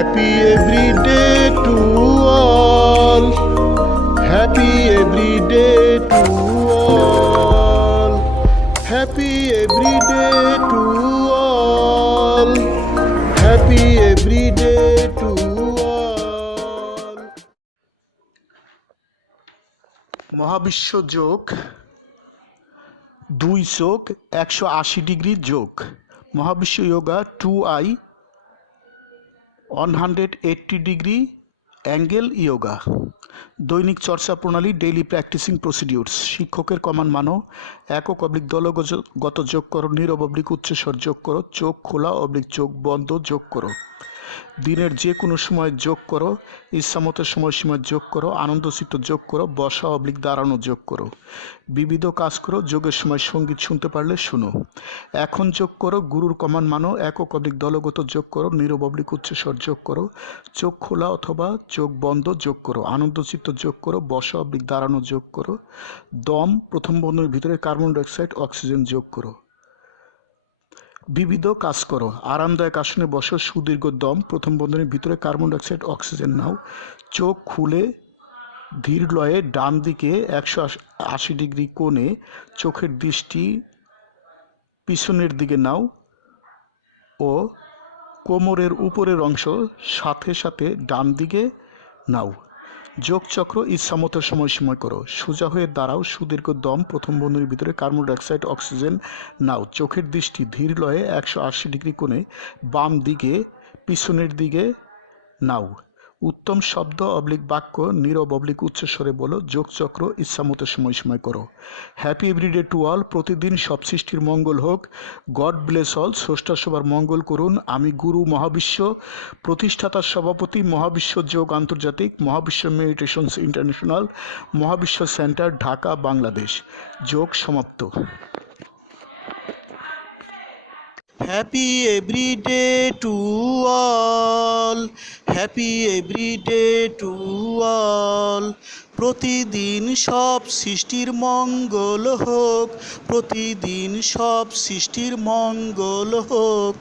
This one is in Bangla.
Happy every day to all. Happy every day to all. Happy every day to all. Happy every day to all. মহাবিশ্ব যোগ 2 চোখ 180 ডিগ্রি যোগ। মহাবিশ্ব yoga 2i 180 degree angle yoga. দৈনিক চর্চা প্রণালী ডেইলি প্র্যাকটিসিং প্রসিডিউরস। শিক্ষকের কমান্ড মানো। একক অবলিক দলগত যোগ করো, নীরব অবলিক উচ্চস্বর যোগ করো, চোখ খোলা অবলিক চোখ বন্ধ যোগ করো। দিনের যে কোনো সময় যোগ করো, ইচ্ছামতো সময়সীমা যোগ করো, আনন্দচিত্ত যোগ করো, বসা অবলিক দাঁড়ানো যোগ করো। বিবিধ কাজ করো, যোগের সময় সঙ্গীত শুনতে পারলে শুনো। এখন যোগ করো, গুরুর কমান্ড মানো। একক অবলিক দলগত যোগ করো, নীরব অবলিক উচ্চস্বর যোগ করো, চোখ খোলা অথবা চোখ বন্ধ যোগ করো, আনন্দচিত্ত যোগ করো, বসা অবলিক দাঁড়ানো যোগ করো। দম প্রথম বন্ধনীর ভিতরে কার্বন ডাইঅক্সাইড অক্সিজেন যোগ করো। বিবিধ কাজ করো, আরামদায়ক আসনে বসো, সুদীর্ঘ দম প্রথম বন্ধনীর ভিতরে কার্বন ডাইঅক্সাইড অক্সিজেন নাও। চোখ খুলে ধীর লয়ে ডান দিকে 180 ডিগ্রি কোণে চোখের দৃষ্টি পিছনের দিকে নাও ও কোমরের উপরের অংশ সাথে সাথে ডান দিকে নাও। যোগচক্র ইচ্ছামতো সময়সীমা করো। সোজা হয়ে দাঁড়াও, সুদীর্ঘ দম প্রথম বন্ধনীর ভিতরে কার্বন ডাইঅক্সাইড অক্সিজেন নাও। চোখের দৃষ্টি ধীর লয়ে 180 ডিগ্রি কোণে বাম দিকে পিছনের দিকে নাও। উত্তম শব্দ অবলিক বাক্য নীরব অবলিক উচ্চস্বরে বলো। যোগচক্র ইচ্ছামতো সময়সীমা করো। Happy everyday to all. প্রতিদিন সব সৃষ্টির মঙ্গল হোক। God bless all. স্রষ্টা সবার মঙ্গল করুন। আমি গুরু মহাবিশ্ব প্রতিষ্ঠাতার সভাপতি, মহাবিশ্ব যোগ আন্তর্জাতিক, মহাবিশ্ব মেডিটেশনস ইন্টারন্যাশনাল, মহাবিশ্ব সেন্টার, ঢাকা, বাংলাদেশ। যোগ সমাপ্ত। Happy everyday to all. Happy everyday to all. প্রতিদিন সব সৃষ্টির মঙ্গল হোক। প্রতিদিন সব সৃষ্টির মঙ্গল হোক।